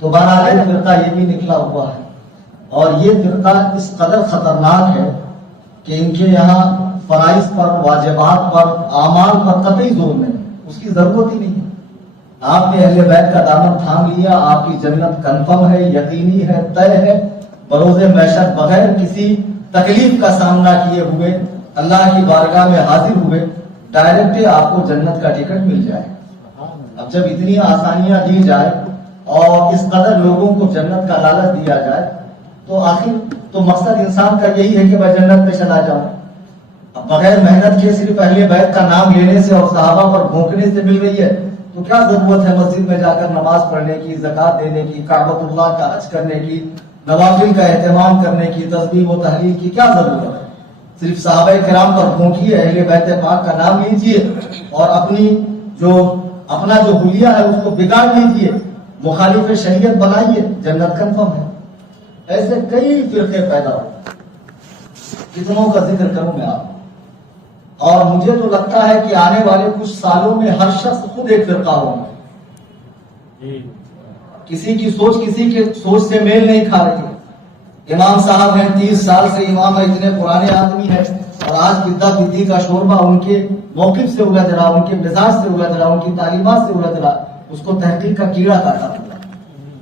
تو بہرحال ایک فرقہ یہ بھی نکلا ہوا ہے، اور یہ فرقہ اس قدر خطرناک ہے کہ ان کے یہاں فرائض پر، واجبات پر، اعمال پر قطعی زور نہیں، اس کی ضرورت ہی نہیں ہے۔ آپ نے اہل بیت کا دامن تھام لیا، آپ کی جنت کنفرم ہے، یقینی ہے، طے ہے، بروز محشر بغیر کسی تکلیف کا سامنا کیے ہوئے اللہ کی بارگاہ میں حاضر ہوئے ڈائریکٹ آپ کو جنت کا ٹکٹ مل جائے۔ اب جب اتنی آسانیاں دی جائے اور اس قدر لوگوں کو جنت کا لالچ دیا جائے تو آخر تو مقصد انسان کا یہی ہے کہ میں جنت میں چلا جاؤں۔ اب بغیر محنت کے صرف اہل بیت کا نام لینے سے اور صحابہ پر بھونکنے سے مل رہی ہے تو کیا ضرورت ہے مسجد میں جا کر نماز پڑھنے کی، زکوٰۃ دینے کی، کعبۃ اللہ کا حج کرنے کی، نوافل کا اہتمام کرنے کی، تسبیح و تحلیل کی کیا ضرورت ہے؟ صرف صحابہ کرام پر بھونکیے، اہل بیت پاک کا نام لیجیے اور اپنا جو حلیہ ہے اس کو بگاڑ لیجیے، مخالف شریعت بنائیے، جنت کنفرم ہے۔ ایسے کئی فرقے پیدا ہوئے، کتنوں کا ذکر کروں میں آپ، اور مجھے تو لگتا ہے کہ آنے والے کچھ سالوں میں ہر شخص خود ایک فرقہ ہوگا۔ کسی کی سوچ کسی کے سوچ سے میل نہیں کھا رہی۔ امام صاحب ہیں، 30 سال سے امام ہے، اتنے پرانے آدمی ہیں، اور آج بدعت بدی کا شوربہ ان کے موقف سے الجھ رہا، ان کے مزاج سے الجھ رہا، ان کی تعلیمات سے الجھ رہا، اس کو تحقیق کا کیڑا کاٹا ہوا،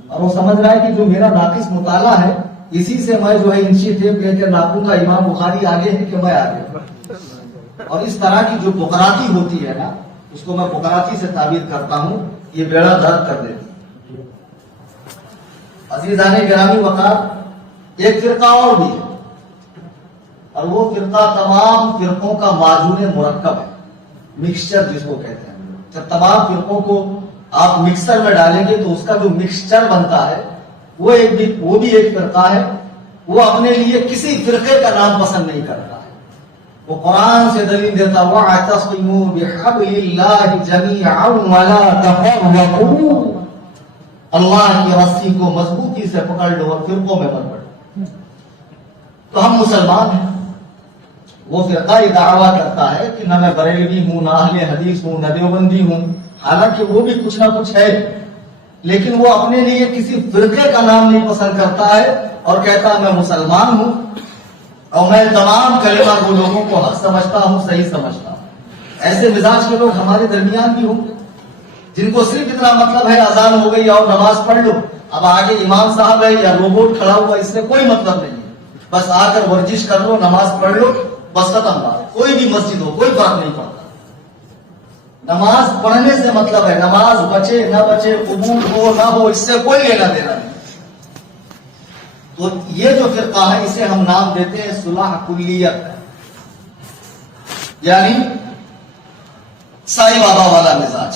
اور وہ سمجھ رہا ہے کہ جو میرا ناقص مطالعہ ہے اسی سے میں جو ہے انچی ٹیپ لے کر ناپوں گا، امام بخاری آگے ہے کہ میں آگے ہوں۔ اور اس طرح کی جو بقراتی ہوتی ہے نا، اس کو میں بقراتی سے تعبیر کرتا ہوں، یہ بیڑا درد کر دیتی۔ عزیزان گرامی وقار، ایک فرقہ اور بھی ہے، اور وہ فرقہ تمام فرقوں کا معجون مرکب ہے، مکسچر جس کو کہتے ہیں۔ جب تمام فرقوں کو آپ مکسر میں ڈالیں گے تو اس کا جو مکسچر بنتا ہے وہ بھی ایک فرقہ ہے۔ وہ اپنے لیے کسی فرقے کا نام پسند نہیں کرتا ہے، وہ قرآن سے دلیل دیتا وَاعْتَصِمُوا بِحَبْلِ اللَّهِ جَمِيعًا وَلَا تَفَرَّقُوا، اللہ کی رسی کو مضبوطی سے پکڑ لو اور فرقوں میں مت بٹو۔ تو ہم مسلمان ہیں، وہ فرقہ یہ دعویٰ کرتا ہے کہ نہ میں بریلوی ہوں، نہ اہل حدیث ہوں، نہ دیوبندی ہوں، حالانکہ وہ بھی کچھ نہ کچھ ہے، لیکن وہ اپنے لیے کسی فرقے کا نام نہیں پسند کرتا ہے اور کہتا ہے میں مسلمان ہوں اور میں تمام کلمہ گو لوگوں کو حق سمجھتا ہوں، صحیح سمجھتا ہوں۔ ایسے مزاج کے لوگ ہمارے درمیان بھی ہوں جن کو صرف اتنا مطلب ہے اذان ہو گئی اور نماز پڑھ لو، اب آگے امام صاحب ہے یا روبوٹ کھڑا ہوا اس سے کوئی مطلب نہیں ہے، بس آ کر ورزش کر لو، نماز پڑھ لو، بس ختم بات۔ کوئی بھی مسجد ہو کوئی فرق نہیں پڑتا، نماز پڑھنے سے مطلب ہے، نماز بچے نہ بچے، قبول ہو نہ ہو، اس سے کوئی لینا دینا نہیں۔ تو یہ جو فرقہ ہے اسے ہم نام دیتے ہیں صلح کلیت، یعنی سائی بابا والا مزاج،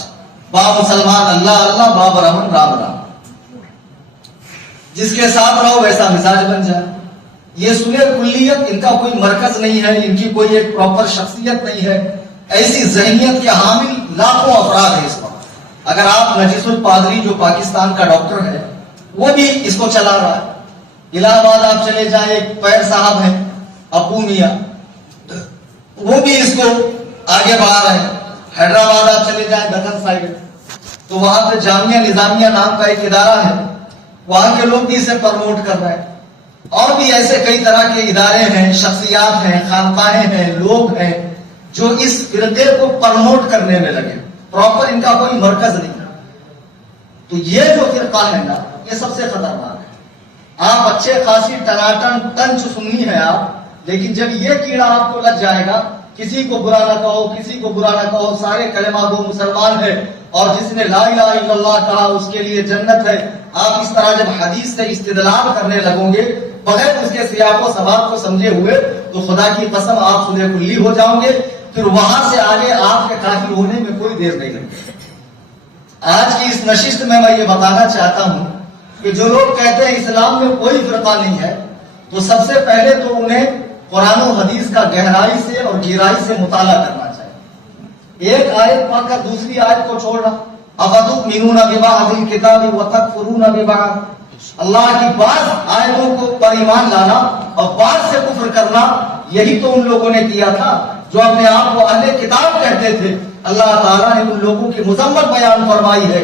با مسلمان اللہ اللہ، باب رحمن رام رام، جس کے ساتھ رہو ویسا مزاج بن جائے۔ یہ صلح کلیت ان کا کوئی مرکز نہیں ہے، ان کی کوئی ایک پراپر شخصیت نہیں ہے، ایسی ذہنیت کے حامل لاکھوں افراد ہیں اس وقت۔ اگر آپ نجیس الپادری جو پاکستان کا ڈاکٹر ہے وہ بھی اس کو چلا رہا ہے، الہ آباد آپ چلے جائیں، ایک پیر صاحب ہیں ابو میاں، وہ بھی اس کو آگے بڑھا رہے ہیں۔ حیدرآباد آپ چلے جائیں دکن سائڈ تو وہاں پہ جامعہ نظامیہ نام کا ایک ادارہ ہے، وہاں کے لوگ بھی اسے پروموٹ کر رہے ہیں، اور بھی ایسے کئی طرح کے ادارے ہیں، شخصیات ہیں، خانقاہیں ہیں، لوگ ہیں جو اس فرقے کو پروموٹ کرنے میں لگے، پراپر ان کا کوئی مرکز نہیں۔ تو یہ جو فرقہ ہے نا یہ سب سے خطرناک ہے۔ آپ اچھے خاصی ٹناٹن ٹنچ سننی ہے آپ، لیکن جب یہ کیڑا آپ کو لگ جائے گا، کسی کو برا نہ کہو، کسی کو برا نہ کہو، سارے کلمہ گو مسلمان ہے، اور جس نے لا الہ الا اللہ کہا اس کے لیے جنت ہے، آپ اس طرح جب حدیث سے استدلال کرنے لگوں گے بغیر اس کے سیاق و سباق کو سمجھے ہوئے تو خدا کی قسم آپ صلح کلی ہو جاؤں گے، پھر وہاں سے آگے آپ کے کافر ہونے میں کوئی دیر نہیں لگتی۔ آج کی اس نشست میں یہ بتانا چاہتا ہوں کہ جو لوگ کہتے ہیں اسلام میں کوئی فرقہ نہیں ہے، تو سب سے پہلے تو انہیں قرآن و حدیث کا گہرائی سے اور گہرائی سے مطالعہ کرنا چاہیے۔ ایک آیت پڑھ کر دوسری آیت کو چھوڑنا، افتؤمنون ببعض الکتاب وتکفرون ببعض، اللہ کی بعض آیتوں کو پر ایمان لانا اور بعض سے کفر کرنا، یہی تو ان لوگوں نے کیا تھا جو اپنے آپ کو اہل کتاب کہتے تھے۔ اللہ تعالیٰ نے ان لوگوں کی مذمت بیان فرمائی ہے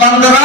15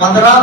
15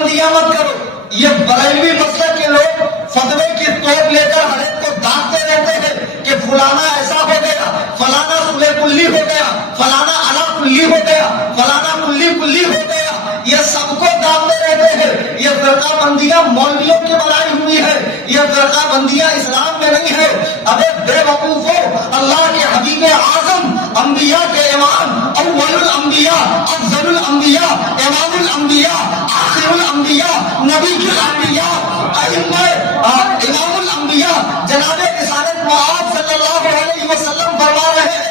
بندیاں مت کرو. یہ بریلوی مسلک کے لوگ فتوے کی توپ لے کر ہر ایک کو داغتے رہتے ہیں کہ فلانا ایسا ہو گیا, فلانا سلح کلی ہو گیا, فلانا علا کلی ہو گیا, فلانا کلی ہو گیا. یہ سب کو داغتے رہتے ہیں. یہ فرقہ بندیاں مولویوں کی بنائی ہوئی ہے, یہ فرقہ بندیاں اسلام میں نہیں ہے. ابے بے وقوفو, اللہ کے حبیب اعظم, انبیاء کے امام, اول الانبیاء, افضل الانبیاء, امام الانبیاء, آخر الانبیاء, نبی الانبیاء, امام الانبیاء جناب رسالت مآب صلی اللہ علیہ وسلم فرما رہے ہیں,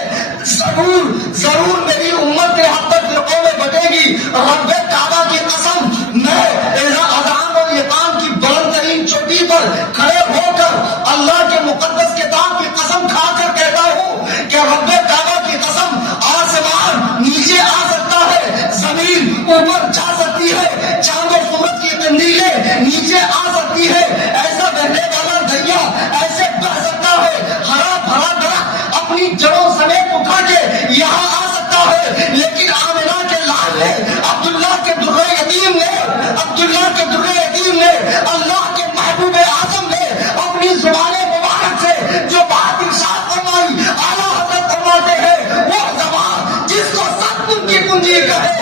ضرور میری امت کے حد تک فرقوں میں بٹے گی. رب کعبہ کی قسم, میں اذان اور اقام کی بلند ترین چوٹی پر کھڑے ہو کر اللہ کے مقدس کتاب کی قسم کھا کر کہتا ہوں کہ رب کعبہ کی قسم, آسمان نیچے آ سکتا ہے, زمین اوپر جا سکتی ہے, چاند و سورج کی قندیلیں نیچے آ سکتی ہے, ایسا بہنے والا دریا ایسے بہ سکتا ہے, ہرا بھرا درخت اپنی جڑوں سمیت اٹھا کے یہاں آ سکتا ہے, لیکن آمنہ کے لال نے, عبداللہ کے درہ یتیم نے, عبداللہ کے درہ یتیم نے, اللہ کے محبوب اعظم نے اپنی زبان مبارک سے جو بات ارشاد فرمائی, اعلیٰ حضرت فرماتے ہیں وہ زبان جس کو سب ان کی کنجی کہے.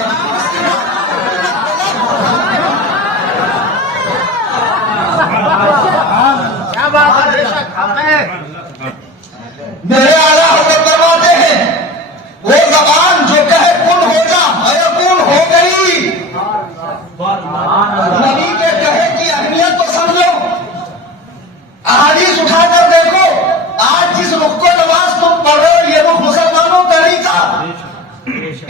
میرے اعلیٰ حضرت فرماتے ہیں وہ زبان جو کہے کن ہو جا, کن ہو گئی. نبی کے کہے کی اہمیت تو سمجھو. احادیث اٹھا کر دیکھو, آج جس رخ کو نماز تم پڑھ رہے ہو یہ رخ مسلمانوں کا نہیں تھا.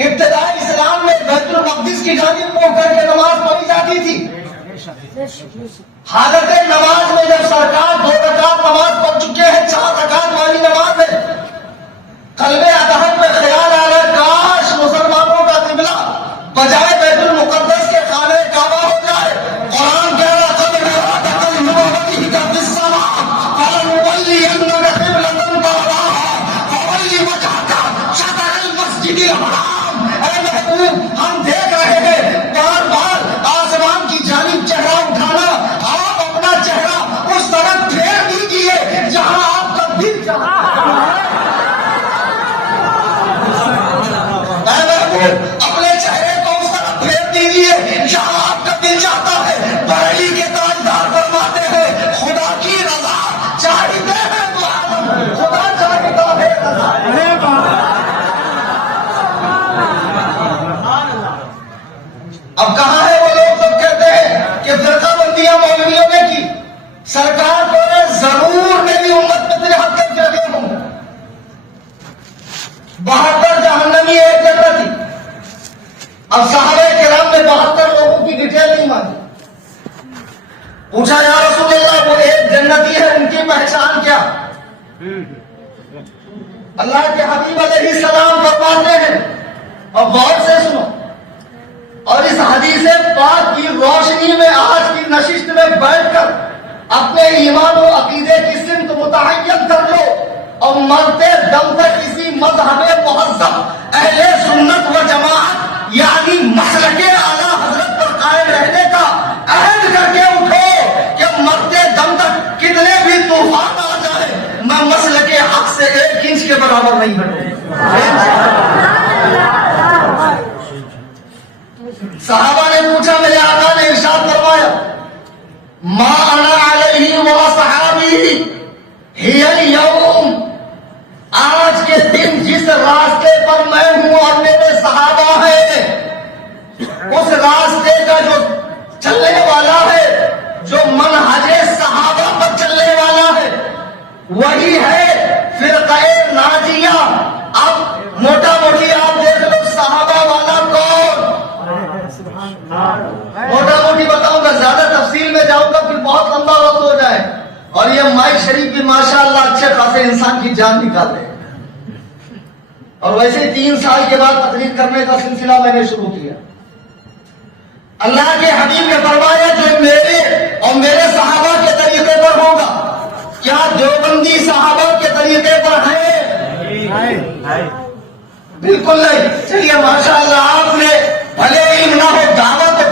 ابتدائی اسلام میں بیت المقدس کی جانب منہ کر کے نماز پڑھی جاتی تھی. حالت نماز میں جب سرکار 2 رکعت نماز پڑھ چکے ہیں, 4 رکعت والی نماز ہے, قلب ادہن میں خیال آ رہا ہے کاش مسلمانوں کا قبلہ بجائے بیت المقدس کے خانہ کعبہ ہو جائے. قرآن کہہ رہا قد نراک نبوتک فی السماء فلنولینک قبلۃ ترضاها فول وجہک شطر المسجد الحرام. اے محبوب, ہم دیکھ رہے ہیں بار بار آسمان کی جانب چہرہ اٹھانا, آپ اپنا چہرہ اس طرف پھیر دیجیے جہاں آپ کا دل چاہتا ہے. اپنے چہرے کو اس طرف پھیر دیجیے جہاں آپ کا دل چاہتا ہے. بریلی کے تاجدار فرماتے ہیں خدا کی رضا چاہتے ہیں تو عالم خدا چاہتا ہے رضا. اب کہاں ہے وہ لوگ سب کہتے ہیں کہ فرقہ بندیاں مولویوں نے کی. سرکار کو ضرور میری امت میں تیرے حد تک جگہ ہوں. 72 جہنمی ایک جگہ تھی. اب صحابہ کرام نے 72 لوگوں کی ڈیٹیل نہیں مانگی. پوچھا یا رسول اللہ وہ ایک جنتی ہے ان کی پہچان کیا؟ اللہ کے حبیب علیہ السلام فرماتے ہیں, اور غور سے سنو, اور اس حدیث پاک کی روشنی میں آج کی نشست میں بیٹھ کر اپنے ایمان و عقیدے کی سمت متعین کر لو, اور مرتے دم تک اسی مذہب مہذب اہل سنت و جماعت یعنی مسلک اعلیٰ حضرت پر قائم رہنے کا عہد کر کے اٹھو کہ مرتے دم تک کتنے بھی طوفان آ جائے میں مسلک حق سے 1 انچ کے برابر نہیں ہٹوں. صحابہ نے پوچھا, میرے آقا نے ارشاد فرمایا ما انا علیہ وصحابی ہی اليوم, آج کے دن جس راستے پر میں ہوں اور میرے صحابہ ہیں, اس راستے کا جو چلنے والا ہے, جو منہج صحابہ پر چلنے والا ہے, وہی ہے فرقہ ناجیہ. اب موٹا موٹی آپ دیکھ لو صحابہ والا کون, موٹا موٹی بتاؤں گا, زیادہ تفصیل میں جاؤں گا پھر بہت لمبا وقت ہو جائے, اور یہ مائک شریف بھی ماشاءاللہ اچھے خاصے انسان کی جان نکال دے. اور ویسے 3 سال کے بعد تقریر کرنے کا سلسلہ میں نے شروع کیا. اللہ کے حبیب نے فرمایا جو میرے اور میرے صحابہ کے طریقے پر ہوگا, کیا دیوبندی صحابہ کے طریقے پر ہے؟ بالکل نہیں. چلیے ماشاءاللہ آپ نے بھلے علم نہ ہو دعوت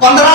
15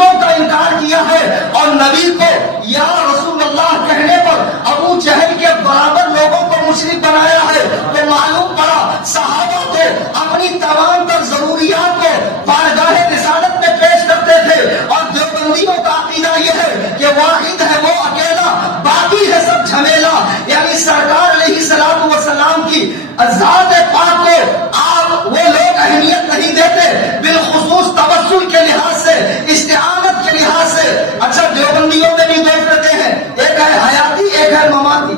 عقیدوں کا انکار کیا ہے اور نبی کو یا رسول اللہ کہنے پر ابو جہل کے برابر لوگوں کو مشرک بنایا ہے، تو معلوم پڑا صحابہ کو اپنی تمام تر ضروریات کو بارگاہ رسالت میں پیش کرتے تھے، اور دیوبندیوں کا عقیدہ یہ ہے کہ واحد ہے وہ اکیلا، باقی ہے سب جھمیلا، یعنی سرکار علیہ الصلوۃ والسلام کی ذات پاک کو آپ وہ لوگ اہمیت نہیں دیتے، بالخصوص توسل کے لحاظ سے، استعانت کے لحاظ سے۔ اچھا دیوبندیوں میں بھی دو فرقے ہیں، ایک ہے حیاتی، ایک ہے مماتی۔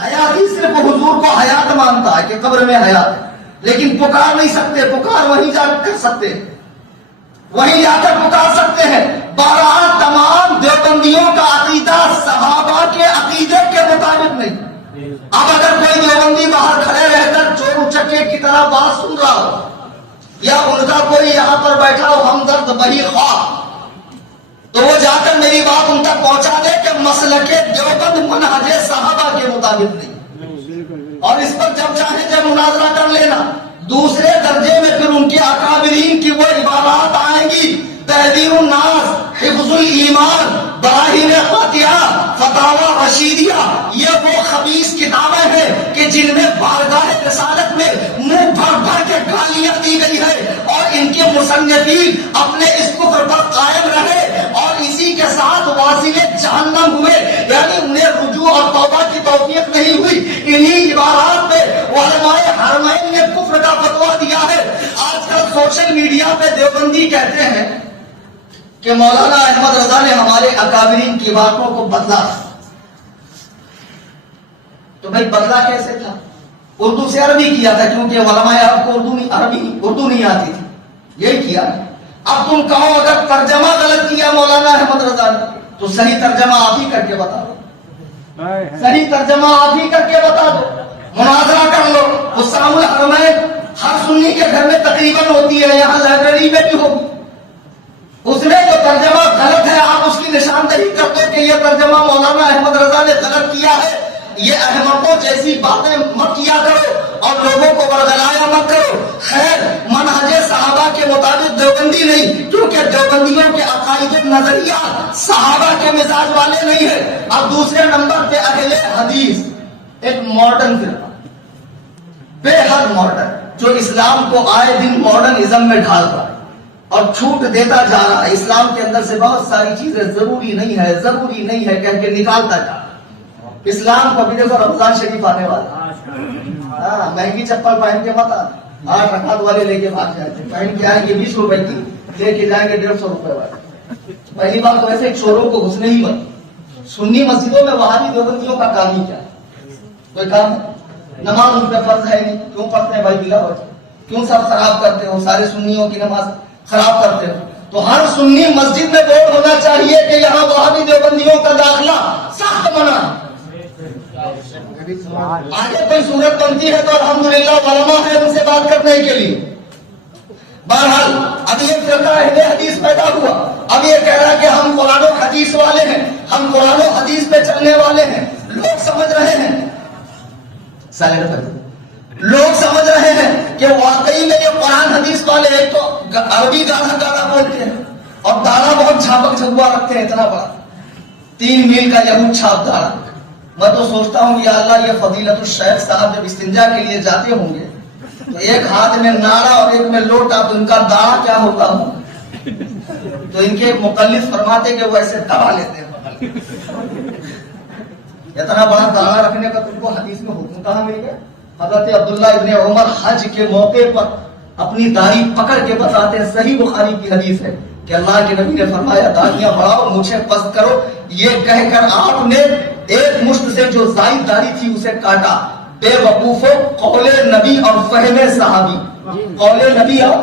حیاتی صرف حضور کو حیات مانتا ہے کہ قبر میں حیات ہے، لیکن پکار نہیں سکتے، پکار وہیں جا کر سکتے، وہیں جا کر پکار سکتے ہیں۔ بہرحال تمام دیوبندیوں کا عقیدہ صحابہ کے عقیدے کے مطابق نہیں۔ اب اگر کوئی دیوبندی باہر کھڑے رہ کر چور اچکے کی طرح بات سن رہا ہو، یا ان کا کوئی یہاں پر بیٹھا ہو ہمدرد بہی خواہ، تو وہ جا کر میری بات ان تک پہنچا دے کہ مسلک دیوبند منہج صحابہ کے مطابق نہیں، اور اس پر جب چاہے جب مناظرہ کر لینا۔ دوسرے درجے میں پھر ان کے اکابرین کی وہ عبارات آئیں گی، تحذیر الناس، حفظ الایمان، براہین فاتحہ، فتاوی رشیدیہ، یہ وہ خبیث کتابیں ہیں کہ جن میں بارگاہ رسالت میں منہ بھر بھر کے گالیاں دی گئی ہے، اور ان کے مصنفین اپنے اس کفر پر قائم رہے اور اسی کے ساتھ واصل جہنم ہوئے، یعنی انہیں رجوع اور توبہ کی توفیق نہیں ہوئی۔ انہی عبارات پہ علماء حرمین نے کفر کا فتویٰ دیا ہے۔ آج کل سوشل میڈیا پہ دیوبندی کہتے ہیں کہ مولانا احمد رضا نے ہمارے اکابرین کی باتوں کو بدلا، تو بھائی بدلا کیسے تھا؟ اردو سے عربی کیا تھا، کیونکہ علماء عرب کو اردو نہیں آتی تھی، یہی کیا۔ اب تم کہو اگر ترجمہ غلط کیا مولانا احمد رضا نے، تو صحیح ترجمہ آپ ہی کر کے بتا دو، صحیح ترجمہ آپ ہی کر کے بتا دو، مناظرہ کر لو۔ حسام الحرمین ہر سنی کے گھر میں تقریباً ہوتی ہے، یہاں لائبریری میں بھی ہوگی۔ اس نے جو ترجمہ غلط ہے آپ اس کی نشاندہی کر دو کہ یہ ترجمہ مولانا احمد رضا نے غلط کیا ہے۔ یہ احمقوں جیسی باتیں مت کیا کرو اور لوگوں کو ورگلایا مت کرو۔ خیر، منہج صحابہ کے مطابق دیوبندی نہیں، کیونکہ دیوبندیوں کے عقائد نظریہ صحابہ کے مزاج والے نہیں ہیں۔ اب دوسرے نمبر پہ اہل حدیث، ایک ماڈرن فرقہ، بے حد ماڈرن، جو اسلام کو آئے دن ماڈرنزم میں ڈھال رہا ہے اور چھوٹ دیتا جا رہا ہے۔ اسلام کے اندر سے بہت ساری چیزیں ضروری نہیں ہے، ضروری نہیں ہے کہہ کے نکالتا جا رہا ہے۔ اسلام کو بھی دیکھو رمضان شریف آنے والا، ہاں مہنگی چپل پہن کے مت آنا، 8 رکعت والے لے کے بھاگ جاتے، پہن کے آئیں گے 20 روپے کی، لے کے جائیں گے 150 روپے والے۔ پہلی بات تو ایسے چوروں کو گھسنے ہی مت۔ سنی مسجدوں میں وہاں بھی دیوبندیوں کا کام ہی کیا ہے؟ کوئی کام ہے؟ نماز ان پہ فرض ہے نہیں، کیوں پڑھتے ہیں بھائی بلا وجہ؟ کیوں سب خراب کرتے ہو؟ سارے سنیوں کی نماز خراب کرتے ہو؟ تو ہر سنی مسجد میں بورڈ ہونا چاہیے کہ یہاں وہابی دیوبندیوں کا داخلہ سخت منع۔ آگے کوئی صورت بنتی ہے تو الحمدللہ علماء ہے ان سے بات کرنے کے لیے۔ بہرحال اب یہ فرقہ اہل حدیث پیدا ہوا، اب یہ کہہ رہا ہے کہ ہم قرآن و حدیث والے ہیں، ہم قرآن و حدیث پہ چلنے والے ہیں۔ لوگ سمجھ رہے ہیں، لوگ سمجھ رہے ہیں کہ واقعی میں یہ قرآن حدیث والے ایک تو عربی گانا گانا بولتے ہیں اور دانا بہت چھاپک چھپوا رکھتے ہیں، اتنا بڑا 3 میل کا یہود چھاپ دانا۔ میں تو سوچتا ہوں یا اللہ یہ فضیلت الشیخ صاحب جب استنجا کے لیے جاتے ہوں گے تو ایک ہاتھ میں ناڑا اور ایک میں لوٹا، تو ان کا داڑا کیا ہوتا ہوں؟ تو ان کے مقلد فرماتے کہ وہ ایسے دبا لیتے ہیں۔ اتنا بڑا داڑا رکھنے کا تم کو حدیث میں حکم کہاں مل گیا؟ حضرت عبداللہ ابن عمر حج کے موقع پر اپنی داڑھی پکڑ کے بتاتے ہیں، صحیح بخاری کی حدیث ہے کہ اللہ کے نبی نے فرمایا داڑھیاں بڑھاؤ، مجھے پست کرو۔ یہ کہہ کر آپ نے ایک مشت سے جو زائد داڑھی تھی اسے کاٹا۔ بے وقوفو، قول نبی اور فہم صحابی، قول نبی اور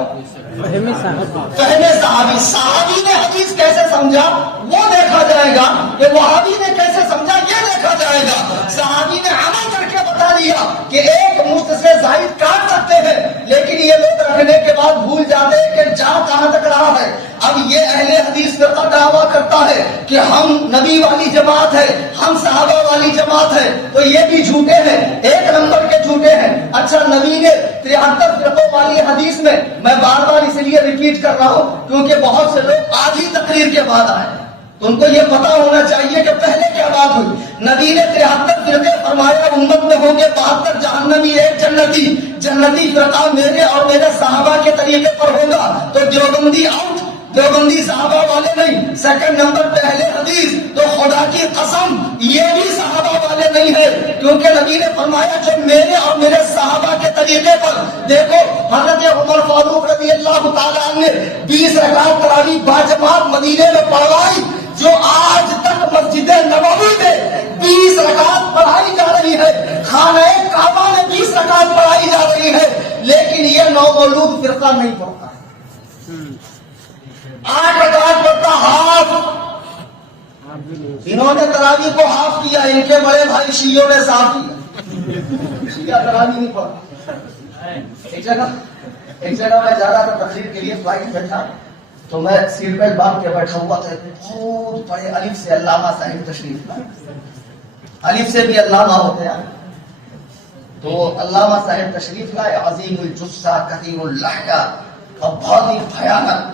فہم صحابی۔ صحابی نے حدیث کیسے سمجھا وہ دیکھا جائے گا، کہ وہابی نے کیسے سمجھا یہ دیکھا جائے گا۔ صحابی نے عمل کر کے بتا دیا کہ ایک مشت سے زائد کاٹ سکتے ہیں، لیکن یہ لوگ رکھنے کے بعد بھول جاتے ہیں کہ جا کہاں تک رہا ہے۔ اب یہ اہل حدیث فرقہ دعویٰ کرتا ہے کہ ہم نبی والی جماعت ہے، ہم صحابہ والی والی جماعت ہے تو یہ بھی جھوٹے ہیں، ایک نمبر کے جھوٹے ہیں۔ اچھا نبی نے 73 فرقوں والی حدیث میں بار بار اس لیے ریپیٹ کر رہا ہوں کیونکہ بہت سے لوگ آج ہی تقریر کے بعد آئے ہیں، تو ان کو یہ پتا ہونا چاہیے کہ پہلے کیا بات ہوئی۔ نبی نے 73 فرقے فرمایا، امت میں ہوں گے 72 جہنمی، ایک جنتی۔ جنتی فرقہ میرے اور میرے صحابہ کے طریقے پر ہوگا، تو دیوبندی آؤٹ، دیوبندی صحابہ والے نہیں۔ سیکنڈ نمبر پہ اہل حدیث، تو خدا کی قسم یہ بھی صحابہ والے نہیں ہے، کیونکہ نبی نے فرمایا جو میرے اور میرے صحابہ کے طریقے پر، دیکھو حضرت عمر فاروق رضی اللہ تعالیٰ عنہ نے 20 رکعت تراویح باجماعت مدینے میں پڑھوائی، جو آج تک مسجد نبوی میں 20 رکعت پڑھائی جا رہی ہے، خانہ کعبہ میں 20 رکعت پڑھائی جا رہی ہے، لیکن یہ نومولود فرقہ نہیں پڑھتا ہے، 8 رکعت پڑھتا ہاف۔ انہوں نے تراویح کو ہاف کیا، ان کے بڑے بھائی شیعوں نے صاف کیا، شیعہ تراویح نہیں پڑھتا۔ ایک جگہ میں جا رہا تھا تقریر کے لیے، فلائٹ میں تھا، تو میں سیٹ بیلٹ باندھ کے بیٹھا ہوا تھا، بہت بڑے الف سے علامہ صاحب تشریف لائے، الف سے بھی علامہ ہوتے ہیں، تو علامہ صاحب تشریف لائے، عظیم الجثہ کثیر اللحیہ، اور بہت ہی بھیانک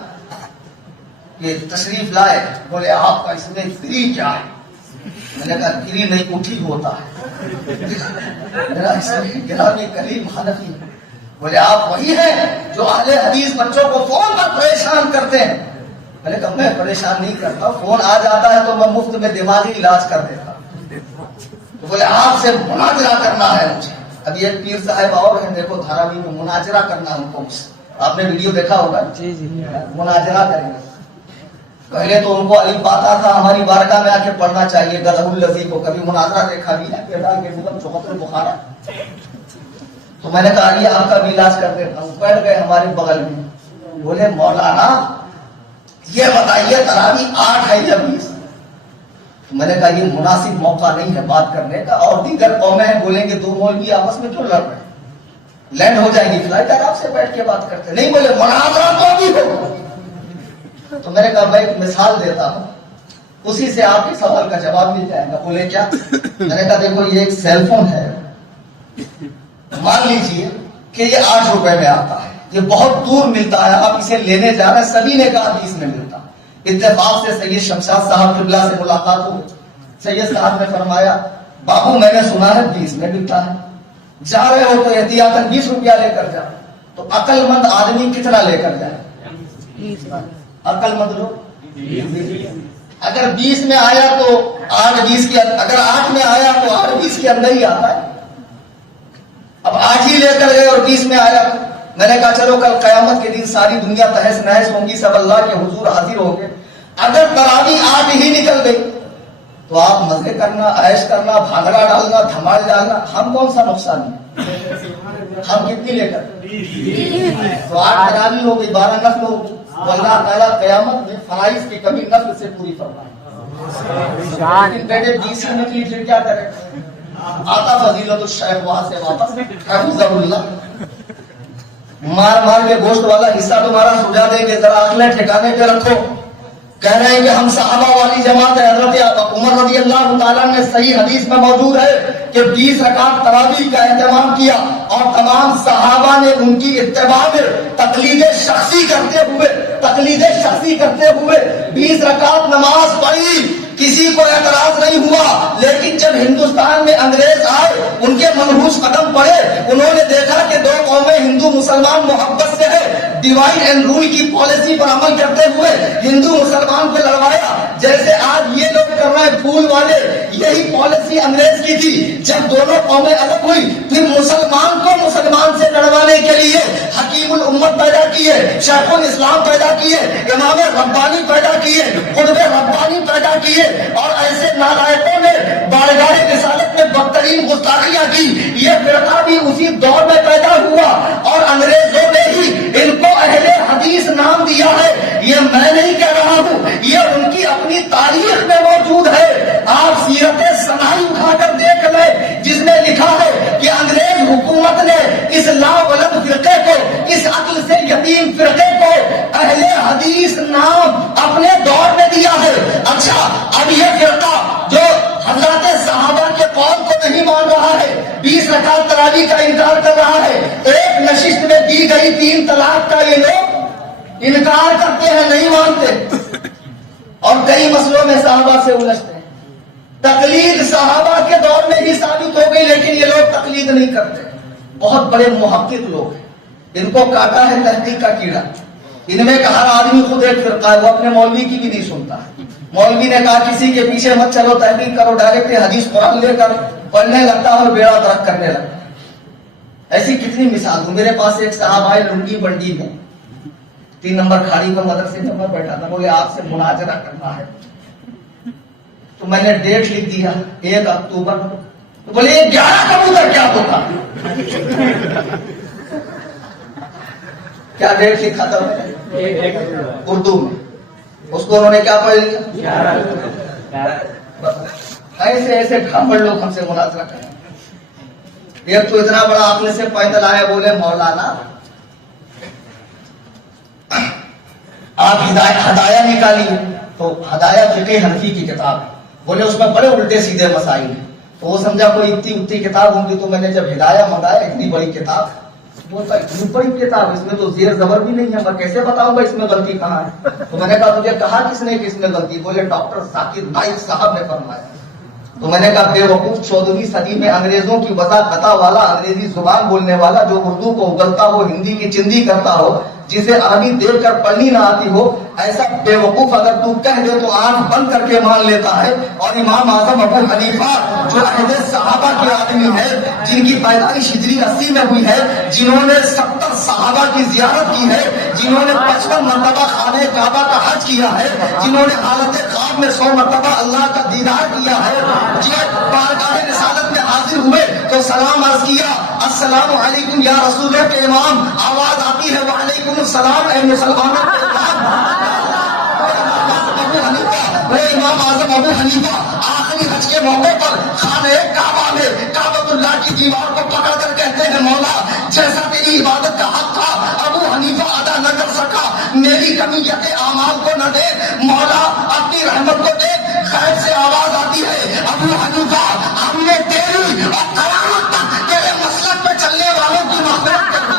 یہ تشریف لائے، بولے آپ کا اس میں فری کیا ہے؟ میں نے کہا فری نہیں اٹھی ہوتا ہے، میرا اس میں گرامی کریم حنفی، بولے آپ وہی ہیں جو اہل حدیث بچوں کو فون پر پریشان کرتے ہیں؟ میں نے کہا میں پریشان نہیں کرتا، فون آ جاتا ہے تو میں مفت میں دماغی علاج کر دیتا ہوں۔ تو بولے آپ سے مناظرہ کرنا ہے مجھے، ابھی ایک پیر صاحب اور ہیں، دیکھو دھاراوی میں مناظرہ کرنا ہے ان کو، آپ نے ویڈیو دیکھا ہوگا، مناظرہ کریں گے۔ پہلے تو ان کو علم آتا تھا، ہماری بارگاہ میں آ کے پڑھنا چاہیے گدھا الذی کو، کبھی مناظرہ دیکھا بھی ہے چوہتر بخارا، تو میں نے کہا یہ آپ کا بھی علاج کر دیتا ہوں۔ بیٹھ گئے ہمارے بغل میں، بولے مولانا یہ بتائیے تراویح 8 ہے یا 20؟ میں نے کہا یہ مناسب موقع نہیں ہے بات کرنے کا، اور دیگر قومیں ہیں بولیں گے دو مولوی آپس میں کیوں لڑ رہے ہیں، لینڈ ہو جائے گی فلائٹ، آپ سے بیٹھ کے بات کرتے نہیں، بولے مناظرہ تو بھی ہو۔ تو میں نے کہا میں ایک مثال دیتا ہوں، اسی سے آپ کے سوال کا جواب مل جائے گا۔ بولے کیا؟ میں نے کہا دیکھو یہ ایک سیل فون ہے، مان لیجئے کہ یہ 8 روپے میں آتا ہے، یہ بہت دور ملتا ہے، آپ اسے لینے جا رہے ہیں، سبھی نے کہا 20 میں ملتا۔ اتفاق سے سید شمشاد صاحب قبلہ سے ملاقات ہوئی، سید صاحب نے فرمایا بابو میں نے سنا ہے 20 میں ملتا ہے، جا رہے ہو تو احتیاطاً 20 روپیہ لے کر جا۔ تو عقل مند آدمی کتنا لے کر جائے؟ عقل مند لوگ اگر 20 میں آیا تو 8-20 کے، اگر 8 میں آیا تو 8-20 کے اندر ہی آتا ہے۔ اب آج ہی لے کر گئے اور 20 میں آیا، میں نے کہا چلو کل قیامت کے دن ساری دنیا تہس نہس ہوں گی، سب اللہ کے حضور حاضر ہوں گے، اگر تراویح 8 ہی نکل گئی تو آپ مزے کرنا، عیش کرنا، بھانگڑا ڈالنا، دھمال ڈالنا، ہم کون سا نقصان ہے؟ ہم کتنی لے کر تو 8 تراویح ہو گئی، 12 نفل ہو گئی، تو اللہ تعالیٰ قیامت میں فرائض کی کمی نفل سے پوری فرمائے۔ لیکن بیٹے 20 ہی نکلی پھر کیا کریں؟ آتا فضیلت الشیخ وہاں سے واپس حفظہ اللہ، مار مار کے گوشت والا حصہ تمہارا سجا دیں گے، ذرا عقلیں ٹھکانے پہ رکھو۔ کہہ رہے ہیں کہ ہم صحابہ والی جماعت ہے، حضرت عمر رضی اللہ تعالیٰ نے صحیح حدیث میں موجود ہے کہ 20 رکعت تراویح کا اہتمام کیا، اور تمام صحابہ نے ان کی اتباع میں تقلید شخصی کرتے ہوئے 20 رکعت نماز پڑھی، کسی کو اعتراض نہیں ہوا۔ لیکن جب ہندوستان میں انگریز آئے، ان کے منحوس قدم پڑے، انہوں نے دیکھا کہ 2 قومیں ہندو مسلمان محبت سے ہے، ڈیوائڈ اینڈ رول کی پالیسی پر عمل کرتے ہوئے ہندو مسلمان کو لڑوایا، جیسے آج یہ لوگ کر رہے ہیں پھول والے، یہی پالیسی انگریز کی تھی۔ جب دونوں قومیں الگ ہوئی، پھر مسلمان کو مسلمان سے لڑوانے کے لیے حکیم الامت پیدا کیے، شیخ الاسلام پیدا کیے، امام ربانی پیدا کیے، قطب ربانی پیدا کیے، اور ایسے نالائقوں نے بارگاہ رسالت میں بدترین گستاخیاں کی۔ یہ فرقہ بھی اسی دور میں پیدا ہوا، اور انگریزوں نے ہی ان کو اہل حدیث نام دیا ہے۔ یہ میں نہیں کہہ رہا ہوں، یہ ان کی اپنی تاریخ میں موجود ہے۔ آپ سیرت سنائی اٹھا کر دیکھ لیں، جس میں لکھا ہے کہ انگریز حکومت نے اس لاولد فرقے کو، اس عقل سے یتیم فرقے کو اہل حدیث نام اپنے دور میں دیا ہے۔ اچھا اب یہ فرقہ جو حضرات نہیں مان رہا ہے, 20 رکعت تراویح کا انکار کر رہا ہے, ایک نشست میں دی گئی 3 طلاق کا یہ لوگ انکار کرتے ہیں, نہیں مانتے, اور کئی مسئلوں میں صحابہ سے الجھتے ہیں. تقلید صحابہ کے دور میں بھی ثابت ہو گئی, لیکن یہ لوگ تقلید نہیں کرتے. بہت بڑے محقق لوگ ہیں, ان کو کاٹا ہے تحقیق کا کیڑا. ان میں کا ہر آدمی خود ایک فرقہ ہے, وہ اپنے مولوی کی بھی نہیں سنتا. مولوی نے کہا کسی کے پیچھے مت چلو, تحقیق کرو, ڈائریکٹ حدیث قرآن لے کر پڑھنے لگتا ہے اور بیڑا غرق کرنے لگتا ہے. ایسی کتنی مثال ہوں. میرے پاس ایک صاحب آئے لنگی بنڈی میں, 3 نمبر کھاڑی پر مدرسے میں بیٹھا تھا. بولے آپ سے مناظرہ کرنا ہے. تو میں نے ڈیٹ لکھ دیا 1 اکتوبر. تو بولے 11 کبوتر کیا ہوتا, کیا ڈیٹ لکھا تھا اردو میں, اس کو انہوں نے کیا پڑھ لیا. ایسے ایسے ڈھامڑ لوگ ہم سے مناظرہ کریں. ایک تو اتنا بڑا عقل سے پیدل آئے, بولے مولانا آپ ہدایہ نکالیے. تو ہدایہ فقہ حنفی کی کتاب ہے. بولے اس میں بڑے الٹے سیدھے مسائل ہیں. تو وہ سمجھا کوئی اتنی کتاب ہوں گی. تو میں نے جب ہدایہ منگایا, اتنی بڑی کتاب, بولتا اتنی بڑی کتاب, اس میں تو زیر زبر بھی نہیں ہے, میں کیسے بتاؤں گا اس میں غلطی کہاں ہے. تو میں نے کہا تجھے کہا کس نے کہ اس میں غلطی. بولے ڈاکٹر ذاکر نائک صاحب نے فرمایا. تو میں نے کہا بے وقوف, 14ویں صدی میں انگریزوں کی وضاحت والا, انگریزی زبان بولنے والا, جو اردو کو اگلتا ہو, ہندی کی چندی کرتا ہو, جسے عربی دیکھ کر پڑھنی نہ آتی ہو, ایسا بے وقوف اگر تو کہہ دے تو آنکھ بند کر کے مان لیتا ہے. اور امام اعظم ابو حنیفہ جو عہد صحابہ کے آدمی ہے, جن کی پیدائش ہجری 80 میں ہوئی ہے, جنہوں نے 70 صحابہ کی زیارت کی ہے, جنہوں نے 55 مرتبہ خانہ کعبہ کا حج کیا ہے, جنہوں نے حالت خواب میں 100 مرتبہ اللہ کا دیدار کیا ہے, جب بارگاہ رسالت میں حاضر ہوئے تو سلام عرض کیا, السلام علیکم یا رسول کے امام. آواز آتی ہے وعلیکم السلام اے مسلمانوں کے امام. امام اعظم ابو حنیفہ آخری حج کے موقع پر خانہ کعبہ میں کعبۃ اللہ کی دیوار کو پکڑ کر کہتے ہیں, مولا جیسا تیری عبادت کا حق تھا ابو حنیفہ ادا نہ کر سکا, میری کمیت اعمال کو نہ دے, مولا اپنی رحمت کو دے. خیر سے آواز آتی ہے, ابو حنیفہ ہم نے تیری اور قیامت تک تیرے مسلک پہ چلنے والوں کی مغفرت کر دی.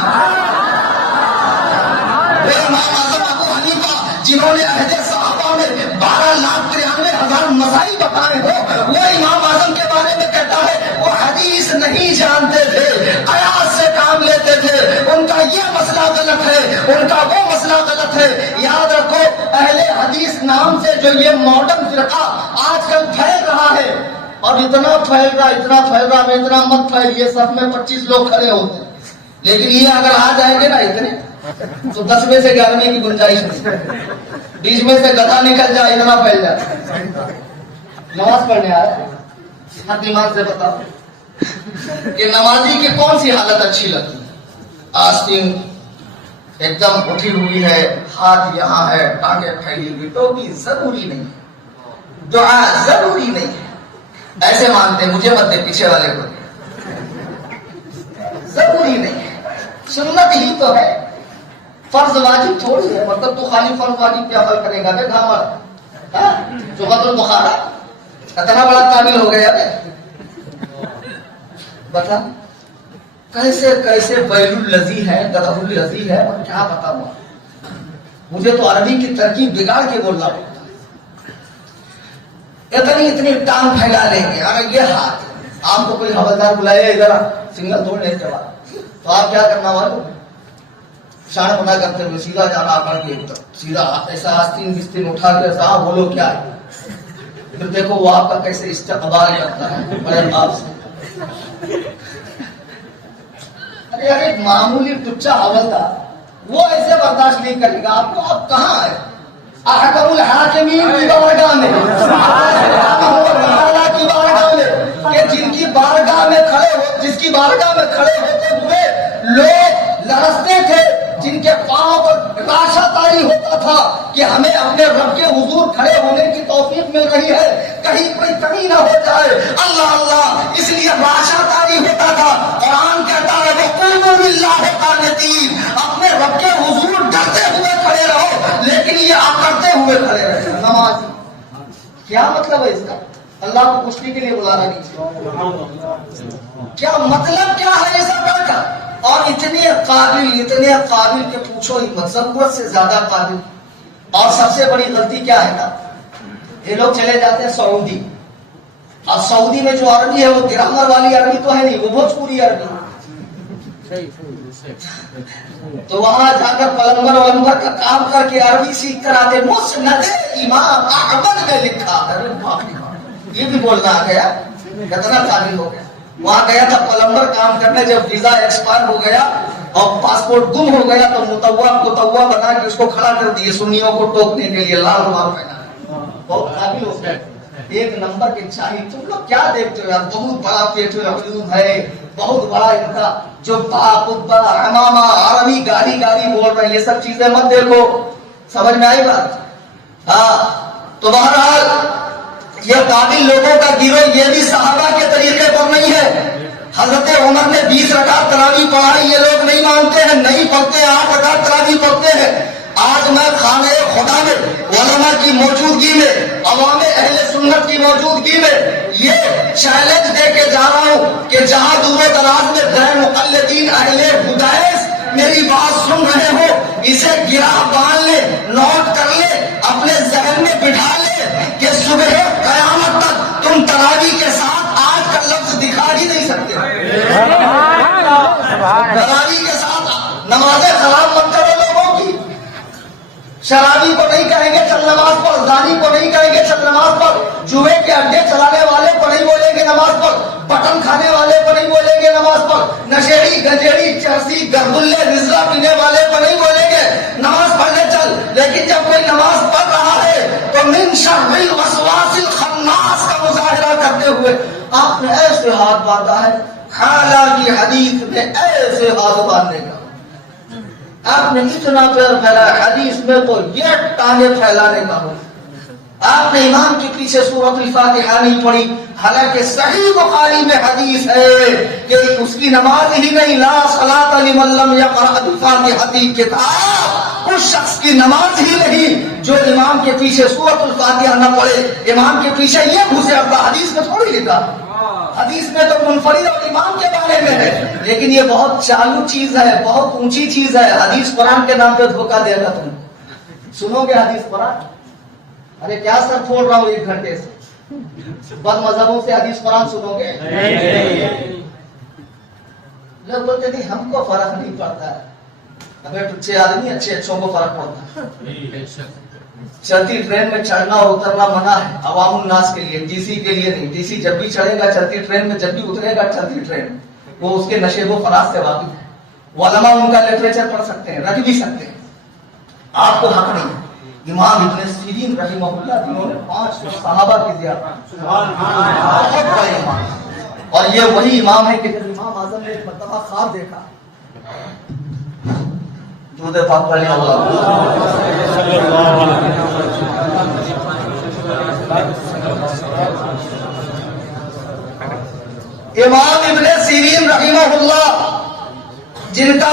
امام اعظم ابو حنیفہ جنہوں نے عہد صحابہ میں 12,93,000 مسائل بتائے ہو, وہ امام اعظم کے بارے میں کہتا ہے وہ حدیث نہیں جانتے تھے, قیاس سے کام لیتے تھے, ان کا یہ مسئلہ غلط ہے, ان کا وہ مسئلہ غلط ہے. یاد رکھو, اہل حدیث نام سے جو یہ ماڈرن فرقہ آج کل پھیل رہا ہے, اور اتنا پھیل رہا میں اتنا مت پھیل, یہ سب میں 25 لوگ کھڑے ہوتے ہیں, لیکن یہ اگر آ جائیں گے نا اتنے, تو 10 میں سے 11 کی گنجائش نہیں, 20 میں سے گدھا نکل جائے, اتنا پھیل جائے. نماز پڑھنے آیا, حق ایمان سے بتاؤ کہ نمازی کی کون سی حالت اچھی لگتی ہے. آستین ایک دم اٹھی ہوئی ہے, ہاتھ یہاں ہے, ٹانگیں پھیلی ہوئی, ٹوپی ضروری نہیں ہے, دعا ضروری نہیں ہے, ایسے مانتے مجھے مت دے, پیچھے والے کو ضروری نہیں ہے, سنت ہی تو ہے, فرض واجب تھوڑی ہے. مطلب تو خالی فرض واجب پہ عمل کرے گا کہ گھامر جو مطلب بخارا اتنا بڑا قابل ہو گیا. بتا کیسے کیسے بیل الذی ہے, گدھا الذی ہے, اور کیا بتاؤں, مجھے تو عربی کی ترکیب بگاڑ کے بولنا پڑتا ہے. اتنی ٹانگ پھیلا لیں گے, اگر یہ ہاتھ, آپ کو کوئی حوالدار بلائے ادھر سنگل توڑنے کے بعد, تو آپ کیا کرنا والے شان بنا کرتے ہوئے سیدھا جانا, آ کر کے سیدھا ایسا آستین بستین اٹھا کے صاحب بولو کیا ہے, پھر دیکھو وہ آپ کا کیسے استقبال کرتا ہے بڑے آپ سے. ارے یار ایک معمولی ٹچا حوالدار وہ ایسے برداشت نہیں کرے گا آپ کو. آپ کہاں ہے احکم الحاکمین کی بارگاہ میں, کی بارگاہ میں, کہ جن کی بارگاہ میں کھڑے ہو, جس کی بارگاہ میں کھڑے ہوتے ہوئے لوگ لرزتے تھے, جن کے پاؤں پر راشا تاری ہوتا تھا کہ ہمیں اپنے رب کے حضور کھڑے ہونے کی توفیق مل رہی ہے, کہیں کوئی کمی نہ ہو جائے. اللہ اللہ, اس لیے راشا تاری ہوتا تھا. قرآن کہتا ہے وقوموا للہ قانتین, اپنے رب کے حضور ڈرتے ہوئے کھڑے رہو, لیکن یہ آپ کرتے ہوئے کھڑے رہے. نماز کیا مطلب ہے اس کا, اللہ کو کشتی کے لیے بلانا نہیں، کیا مطلب کیا ہے ایسا کر کا؟ اور اتنے قابل کہ پوچھو ہی مت، ضرورت سے زیادہ قابل۔ اور سب سے بڑی غلطی کیا ہے نا، یہ لوگ چلے جاتے ہیں سعودی، اور سعودی میں جو عربی ہے وہ گرامر والی عربی تو ہے نہیں، وہ بھوجپوری عربی، تو وہاں جا کر پلمبر کا کام کر کے عربی سیکھ کر آتے، مسند امام احمد میں لکھا، یہ بھی بولنا آ گیا، کتنا قابل ہو گیا۔ وہاں گیا تھا پلمبر کام کرنے، جب ویزا ایکسپائر ہو گیا اور پاسپورٹ گم ہو گیا تو متوا بنا کے اس کو کھڑا کر دیے سنیوں کو ٹوکنے کے لیے، لال رومال پہنا، بہت قابل ہو گیا، ایک نمبر کے چاہیے۔ تم لوگ کیا دیکھتے ہو یار، بہت بڑا پیٹ علوم ہے، بہت بڑا ان کا جو قبہ امامہ عربی گالی بول رہے ہیں، یہ سب چیزیں مت دیکھو، سمجھ میں آئی بات؟ ہاں، تو بہرحال یہ قابل لوگوں کا گروہ یہ بھی صحابہ کے طریقے پر نہیں ہے۔ حضرت عمر نے 20 رکعت تراویح پڑھائی، یہ لوگ نہیں مانتے ہیں، نہیں پڑھتے، 8 رکعت تراویح پڑھتے ہیں۔ آج میں خانہ خدا میں علماء کی موجودگی میں، عوام اہل سنت کی موجودگی میں یہ چیلنج دے کے جا رہا ہوں کہ جہاں دور و دراز میں غیر مقلدین اہل ہدایت میری بات سن رہے ہو، اسے گرا باندھ لے، نوٹ کر لے، اپنے ذہن میں بٹھا لے کہ صبح قیامت تک تم تراویح کے ساتھ آج کا لفظ دکھا ہی نہیں سکتے۔ تراویح کے ساتھ نماز خراب مت کرو لوگوں کی، شرابی کو نہیں کہیں گے چل نماز پڑھ، زانی کو نہیں کہیں گے چل نماز پڑھ، جوئے کے اڈے چلانے والے کو نہیں بولیں گے نماز پڑھ، بٹن کھانے والے کو نہیں بولیں گے نماز پڑھ، نشیڑی گنجیڑی چرسی گردلے رزلہ پینے والے کو نہیں بولیں گے نماز پڑھنے چل۔ لیکن جب کوئی نماز پڑھ رہا ہے تو من شر الوسواس الخناس کا مظاہرہ کرتے ہوئے آپ نے ایسے ہاتھ باندھا ہے، حالانکہ حدیث میں ایسے ہاتھ باندھنے کا آپ نے اتنا پیر پھیلایا، حدیث میں تو یہ ٹانگیں پھیلانے کا ہو۔ آپ نے امام کے پیچھے سورۃ الفاتحہ نہیں پڑھی، حالانکہ صحیح بخاری میں حدیث ہے کہ اس کی نماز ہی نہیں، لا صلاۃ لمن لم یقرأ بفاتحۃ الکتاب، اس شخص کی نماز ہی نہیں جو امام کے پیچھے سورۃ الفاتحہ نہ پڑھے، امام کے پیچھے یہ گھسے، اللہ حدیث میں تھوڑی لکھا، حدیث میں تو منفرد اور امام کے بارے میں ہے، لیکن یہ بہت چالو چیز ہے، بہت اونچی چیز ہے۔ حدیث قرآن کے نام پہ دھوکہ دے گا تم، سنو گے حدیث قرآن؟ ارے کیا سر پھوڑ رہا ہوں 1 گھنٹے سے، بد مذہبوں سے حدیث قرآن سنو گے؟ لوگ بولتے نہیں ہم کو فرق نہیں پڑتا ہے، ہمیں اچھے آدمی اچھوں کو فرق پڑتا ہے۔ چلتی ٹرین میں چڑھنا اور اترنا منع ہے عوام الناس کے لیے، ٹی سی کے لیے نہیں۔ ٹی سی جب بھی چڑھے گا چلتی ٹرین میں، جب بھی اترے گا چلتی ٹرین، وہ اس کے نشے و فراز سے واقف ہے، علماء ان کا لٹریچر پڑھ سکتے ہیں، رکھ بھی سکتے ہیں، آپ کو حق نہیں۔ امام ابن سیرین رحمہ اللہ جنہوں نے 5 صحابہ کی زیارت، بہت بڑے امام، اور یہ وہی امام ہے کہ جب امام اعظم نے ایک مرتبہ خواب دیکھا، درود پاک پڑھیں امام ابن سیرین رحمہ اللہ جن کا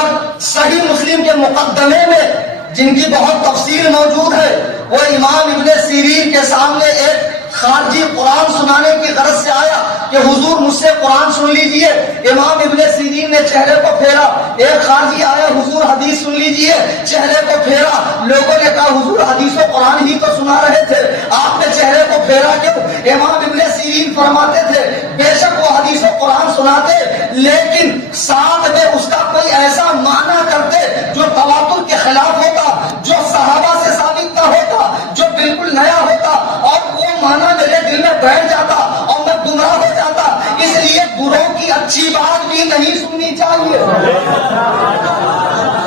صحیح مسلم کے مقدمے میں جن کی بہت تفصیل موجود ہے، وہ امام ابن سیرین کے سامنے ایک خارجی قرآن سنانے کی غرض سے آیا کہ حضور مجھ سے قرآن سن لیجئے۔ امام ابن سیرین نے چہرے کو پھیرا، ایک خارجی آیا، حضور حدیث سن لیجئے، چہرے کو پھیرا۔ لوگوں نے کہا حضور حدیث و قرآن ہی تو سنا رہے تھے، آپ نے چہرے کو پھیرا کیوں؟ امام ابن سیرین فرماتے تھے بے شک وہ حدیث و قرآن سناتے، لیکن ساتھ میں اس کا کوئی ایسا معنی کرتے جو تواتر کے خلاف ہوتا، جو صحابہ سے ثابت نہ ہوتا، جو بالکل نیا ہوتا، اور وہ معنی میرے دل میں بیٹھ جاتا اور میں گمراہ ہو جاتا۔ اس لیے گروہ کی اچھی بات بھی نہیں سننی چاہیے۔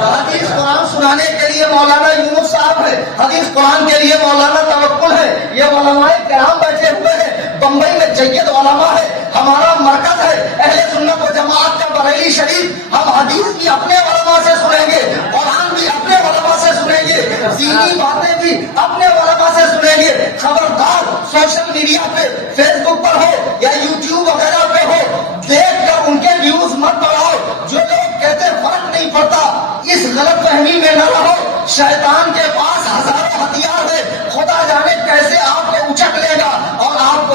حدیث قرآن سنانے کے لیے مولانا یونس صاحب ہے، حدیث قرآن کے لیے مولانا توکل ہے، یہ علماء کرام بیٹھے ہوئے ہیں۔ بمبئی میں جید علماء ہے، ہمارا مرکز ہے اہل سنت و جماعت کا بریلی شریف۔ ہم حدیث بھی اپنے علماء سے سنیں گے، قرآن بھی اپنے علماء سے سنیں گے، دینی باتیں بھی اپنے علماء سے سنیں گے۔ خبردار سوشل میڈیا پہ، فیس بک پر ہو یا یوٹیوب وغیرہ پہ ہو، دیکھ کر ان کے ویوز مت بڑھاؤ۔ جو لوگ کہتے فرق نہیں پڑتا، اس غلط فہمی میں نہ رہو۔ شیطان کے پاس ہزاروں ہتھیار ہے، خدا جانے کیسے آپ کو اچک لے گا اور آپ کو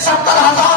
70,000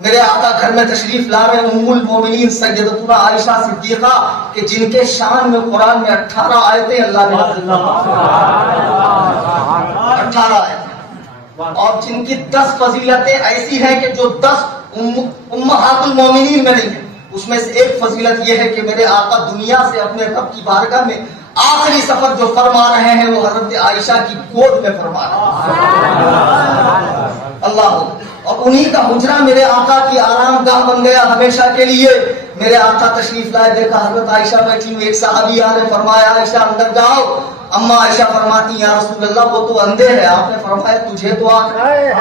میرے آقا گھر میں تشریف لا رہے ام المومنین سیدتنا عائشہ صدیقہ کہ جن کے شان میں قرآن میں 18 آیتیں اللہ نے نازل فرمائی، 18 آیتیں، اور جن کی 10 فضیلتیں ایسی ہیں کہ جو 10 امہات المومنین میں نہیں ہیں۔ اس میں سے ایک فضیلت یہ ہے کہ میرے آقا دنیا سے اپنے رب کی بارگاہ میں آخری سفر جو فرما رہے ہیں وہ حضرت عائشہ کی گود میں فرما رہے ہیں۔ اللہ، اور انہی کا حجرہ میرے آقا کی آرام گاہ بن گیا ہمیشہ کے لیے۔ میرے آقا تشریف لائے، دیکھا حضرت عائشہ بیٹھی ہوئی، ایک صحابی آ رہے، فرمایا عائشہ اندر جاؤ۔ اما عائشہ فرماتی یا رسول اللہ وہ تو اندھے ہے، آپ نے فرمایا تجھے تو آنکھ ہے،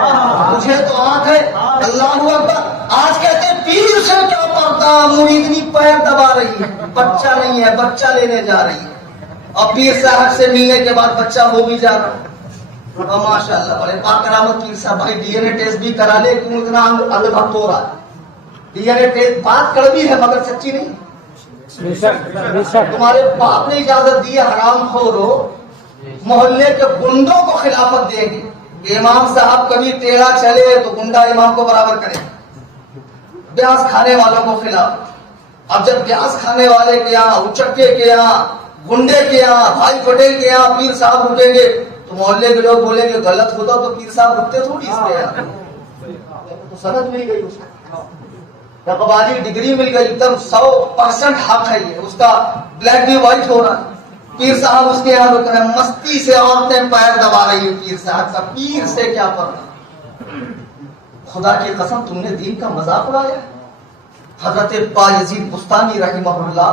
تجھے تو آنکھ ہے۔ اللہ اکبر، آج کہتے ہیں پیر سے کیا پڑتا، مریدنی پیر دبا رہی ہے، بچہ نہیں ہے، بچہ لینے جا رہی ہے، اور پیر صاحب سے ملنے کے بعد بچہ ہو بھی جا رہا ہے۔ ماشاء اللہ، بڑے پاک کرامت پیر صاحب، بھائی ڈی این اے ٹیسٹ بھی کرا لے، کیوں اتنا البت ہو رہا ہے؟ ڈی این اے ٹیسٹ بات کڑوی ہے مگر سچی نہیں۔ تمہارے باپ نے اجازت دی ہے، حرام خور ہو، محلے کے گنڈوں کو خلافت دیں گے کہ امام صاحب کبھی ٹیڑھا چلے تو گنڈا امام کو برابر کرے، بیاس کھانے والوں کو خلاف۔ اب جب بیاس کھانے والے کے یہاں، اچکے کے یہاں، گنڈے کے یہاں، بھائی پٹیل کے یہاں پیر صاحب رکیں گے تو محلے کے لوگ بولیں گے غلط ہوتا تو پیر صاحب رکتے تھوڑی اس کے یہاں، تو سند مل گئی اس کو، رقبانی ڈگری مل گئی، ایک دم 100% حق ہے، یہ اس کا بلیک بھی وائٹ ہو رہا ہے۔ پیر صاحب اس کے یہاں رک رہے ہیں، مستی سے عورتیں پیر دبا رہی ہے پیر صاحب کا، پیر سے کیا پڑھنا؟ خدا کی قسم تم نے دین کا مذاق اڑایا ہے۔ حضرت بایزید بستانی رحمہ اللہ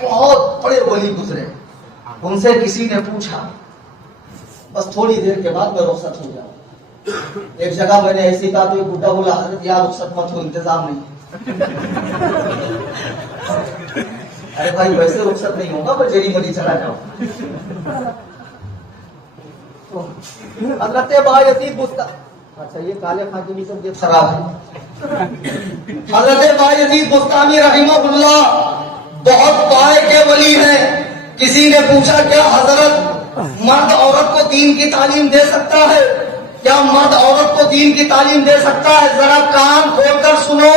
بہت بڑے ولی گزرے، ان سے کسی نے پوچھا، بس تھوڑی دیر کے بعد میں رخصت ہو جاؤں۔ ایک جگہ میں نے ایسی کہا تو ایک بڈھا بولا حضرت یہاں رخصت مت ہو، انتظام نہیں۔ ارے بھائی ویسے رخصت نہیں ہوگا، پر جری مری چلا جاؤ۔ حضرت بایزید بستانی، اچھا یہ کالے خان کی بھی طبیعت خراب ہے۔ حضرت بایزید بستانی رحمہ اللہ بہت پائے کے ولی ہیں۔ کسی نے پوچھا کیا حضرت مرد عورت کو دین کی تعلیم دے سکتا ہے؟ کیا مرد عورت کو دین کی تعلیم دے سکتا ہے؟ ذرا کان کھول کر سنو،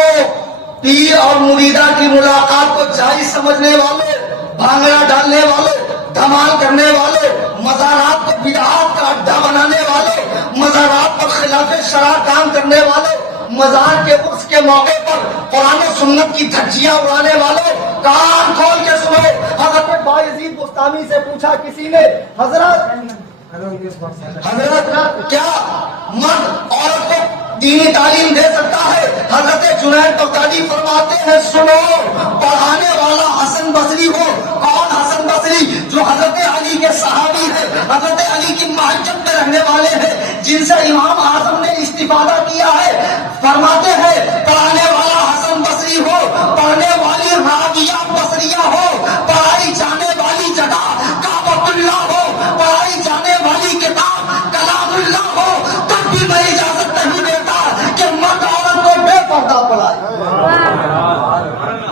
پیر اور مریدہ کی ملاقات کو جائز سمجھنے والے، بھانگڑا ڈالنے والے، دھمال کرنے والے، مزارات کو بدعات کا اڈا بنانے والے، مزارات پر خلاف شرع کام کرنے والے، مزار کے عرس کے موقع پر قرآن و سنت کی دھجیاں اڑانے والے، کان کھول کے سنو۔ حضرت بایزید بستانی سے پوچھا کسی نے، حضرت کیا مرد عورت کو دینی تعلیم دے سکتا ہے؟ حضرت جنید بغدادی فرماتے ہیں سنو، پڑھانے والا حسن بصری ہو۔ کون حسن بصری؟ جو حضرت علی کے صحابی ہے، حضرت علی کی محجت میں رہنے والے ہیں، جن سے امام اعظم نے استفادہ کیا ہے۔ فرماتے ہیں پڑھانے والا حسن بصری ہو، پڑھنے والی رابعہ بصریہ ہو، پڑھائی جانے والی جگہ کعبۃ اللہ ہو، پڑھائی جانے والی کتاب کلام اللہ ہو، تب بھی میں اجازت نہیں دیتا کہ مرد عورت کو بے پردہ پڑھائے۔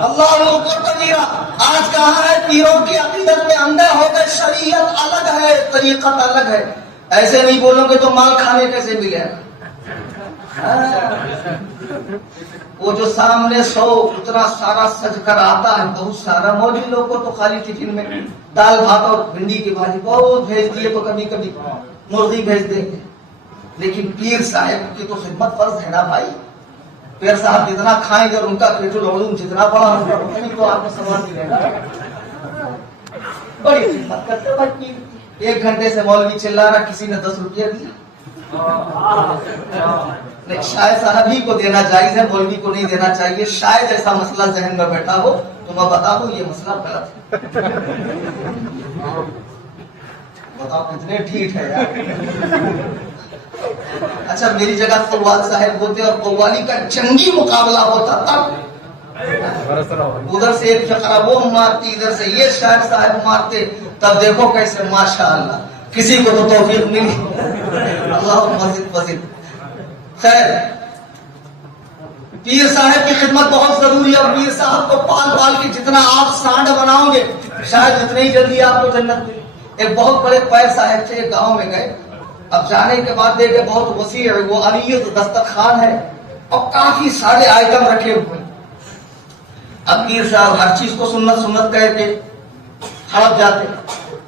اللہ کو کبیرہ، آج کہاں ہے پیروں کی عقیدت میں اندھے ہو گئے، شریعت الگ ہے، طریقت الگ ہے۔ ایسے نہیں بولو گے تو مال کھانے کیسے ملے؟ وہ جو سامنے سو اتنا سارا سج کر آتا ہے، بہت سارا مولوی لوگ کو تو خالی ٹفن میں دال بھات اور بھنڈی کی بھاجی بہت بھیج دیے تو کبھی کبھی مرغی بھیج دیں گے، لیکن پیر صاحب کی تو خدمت فرض ہے نا بھائی۔ پیر صاحب جتنا کھائیں گے اور ان کا پیٹ العلوم جتنا بڑا ہوگا اتنی تو آپ کو سامان ملے گا۔ بڑی خدمت کرتے بھائی پیر۔ 1 گھنٹے سے مولوی چلا رہا، کسی نے 10 روپیہ دیا؟ شاید صاحب ہی کو دینا جائز ہے، مولوی کو نہیں دینا چاہیے۔ شاید ایسا مسئلہ ذہن میں بیٹھا ہو تو میں بتا دوں یہ مسئلہ غلط ہے۔ بتاؤ کتنے ٹھیک ہے یار۔ اچھا میری جگہ قوال صاحب ہوتے اور قوالی کا جنگی مقابلہ ہوتا تب ادھر سے ایک فقرہ وہ مارتی، ادھر سے یہ شاعر صاحب مارتے، تب دیکھو کیسے ماشاءاللہ کسی کو تو توفیق ملی۔ اللہ مزید مزید خیر، پیر صاحب کی خدمت بہت ضروری ہے، اور پیر صاحب کو پال پال کے جتنا آپ سانڈ بناؤ گے شاید اتنی ہی جلدی آپ کو جنت ملے۔ ایک بہت بڑے پیر صاحب تھے، گاؤں میں گئے، اب جانے کے بعد دیکھے بہت وسیع ہے، وہ علیت دسترخوان ہے، اور کافی سارے آئٹم رکھے ہوئے. اب پیر صاحب ہر چیز کو سنت سنت کہہ کے ہڑپ جاتے.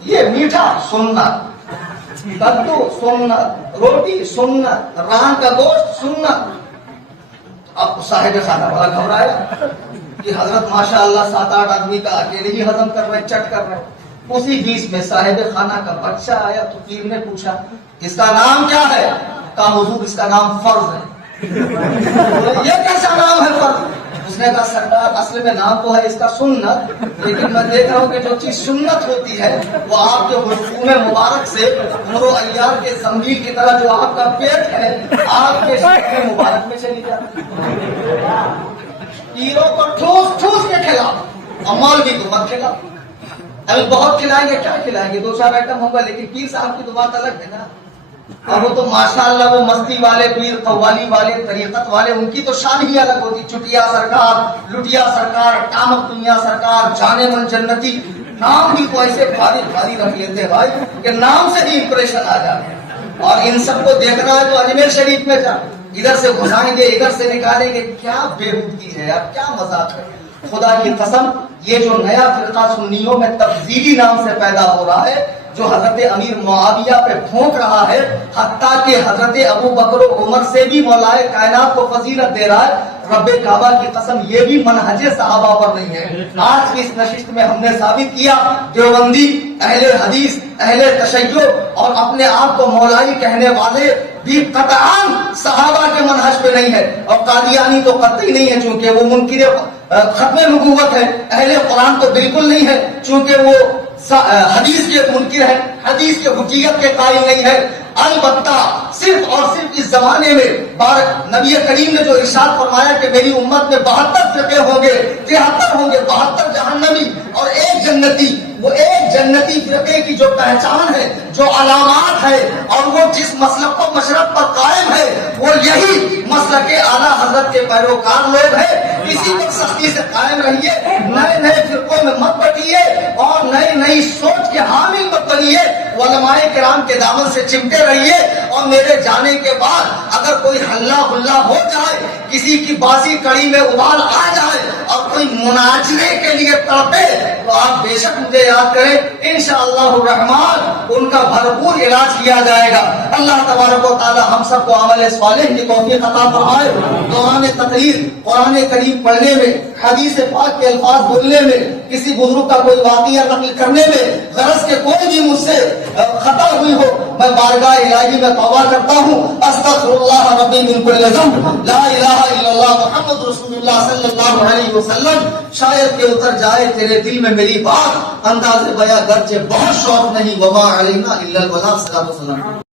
یہ میٹھا سنت, کدو سنت, روٹی سنت, ران کا گوشت سنت. اب صاحب خانہ بڑا گھبرایا کہ حضرت ماشاء اللہ 7-8 آدمی کا اکیلے ہی ہضم کر رہے, چٹ کر رہے. اسی بیچ میں صاحب خانہ کا بچہ آیا تو پیر نے پوچھا اس کا نام کیا ہے؟ کہا حضور اس کا نام فرض ہے. یہ کیسا نام ہے فرض؟ اس نے کہا سرکار اصل میں نام تو ہے اس کا سنت, لیکن میں دیکھ رہا ہوں کہ جو چیز سنت ہوتی ہے وہ آپ کے حلقوم مبارک سے عمر و ایار کے زنبیل کی طرح جو آپ کا پیٹ ہے آپ کے شکم مبارک میں چلی جاتی ہے. پیروں کو ٹھوس ٹھوس کے کھلاؤ اور مولوی کو مت کھلاؤ. ابھی بہت کھلائیں گے, کیا کھلائیں گے, 2-4 آئٹم ہوگا, لیکن پیر صاحب کی تو بات الگ ہے نا. اور وہ تو ماشاءاللہ وہ مستی والے پیر, قوالی والے, طریقت والے, ان کی تو شان ہی الگ ہوتی. چٹیا سرکار, لٹیا سرکار, ٹامک دنیا سرکار, جانے من جنتی, نام بھی تو ایسے بھاری بھاری رکھ لیتے بھائی کہ نام سے ہی امپریشن آ جاتے. اور ان سب کو دیکھنا ہے تو اجمیر شریف میں جا, ادھر سے گھسائیں گے ادھر سے نکالیں گے, کیا بےہودگی ہے یار, کیا مذاق ہے. خدا کی قسم یہ جو نیا فرقہ سنیوں میں تفضیلی نام سے پیدا ہو رہا ہے, جو حضرت امیر معاویہ پہ پھونک رہا ہے, حتیٰ کہ حضرت ابو بکر و عمر سے بھی مولائے کائنات کو فضیلت دے رہا ہے, رب کعبہ کی قسم یہ بھی منہج صحابہ پر نہیں ہے. آج کی اس نشست میں ہم نے ثابت کیا دیوبندی, اہل حدیث, اہل تشیع اور اپنے آپ کو مولائی کہنے والے بھی قطعاً صحابہ کے منہج پہ نہیں ہے. اور قادیانی تو قطعی نہیں ہے چونکہ وہ منکر ختم نبوت ہے. اہل قرآن تو بالکل نہیں ہے چونکہ وہ حدیث کے منکر ہے, حدیث کے حجیت کے قائل نہیں ہے. البتہ صرف اور صرف اس زمانے میں نبی کریم نے جو ارشاد فرمایا کہ میری امت میں 72 فرقے ہوں گے, 73 ہوں گے, 72 جہنمی اور 1 جنتی. وہ 1 جنتی فرقے کی جو پہچان ہے, جو علامات ہے, اور وہ جس مسلک و مشرب پر قائم ہے, وہ یہی مسلک اعلیٰ حضرت کے پیروکار لوگ ہیں. اسی پر سختی سے قائم رہیے, نئے نئے فرقوں میں مت بٹیے اور نئی نئی سوچ کے حامل مت بنیے. علماء کرام کے دامن سے چمٹے رہیے, اور میرے جانے کے بعد اگر کوئی ہلا ہلا ہو جائے, کسی کی بازی کڑی میں ابال آ جائے اور کوئی مناجرے کے لیے تڑپے, تو آپ بے شک مجھے یاد کریں, انشاءاللہ الرحمن ان کا بھرپور علاج کیا جائے گا. اللہ تبارک و تعالی ہم سب کو عمل صالح کی توفیق عطا فرمائے. دوران تقریر قرآن کریم پڑھنے میں, حدیث پاک کے الفاظ بولنے میں, کسی بزرگ کا کوئی واقعہ نقل کرنے میں غرض کے کوئی بھی مجھ سے خطا ہوئی ہو, میں بارگاہ الہی میں توبہ کرتا ہوں. استغفر اللہ ربی من کل ذنب, لا الہ الا اللہ محمد رسول اللہ صلی اللہ علیہ وسلم. شاید کہ اتر جائے تیرے دل میں میری بات, انداز بیاں گرچہ بہت شوق نہیں, وما علینا الا البلاغ. صلی اللہ علیہ وسلم.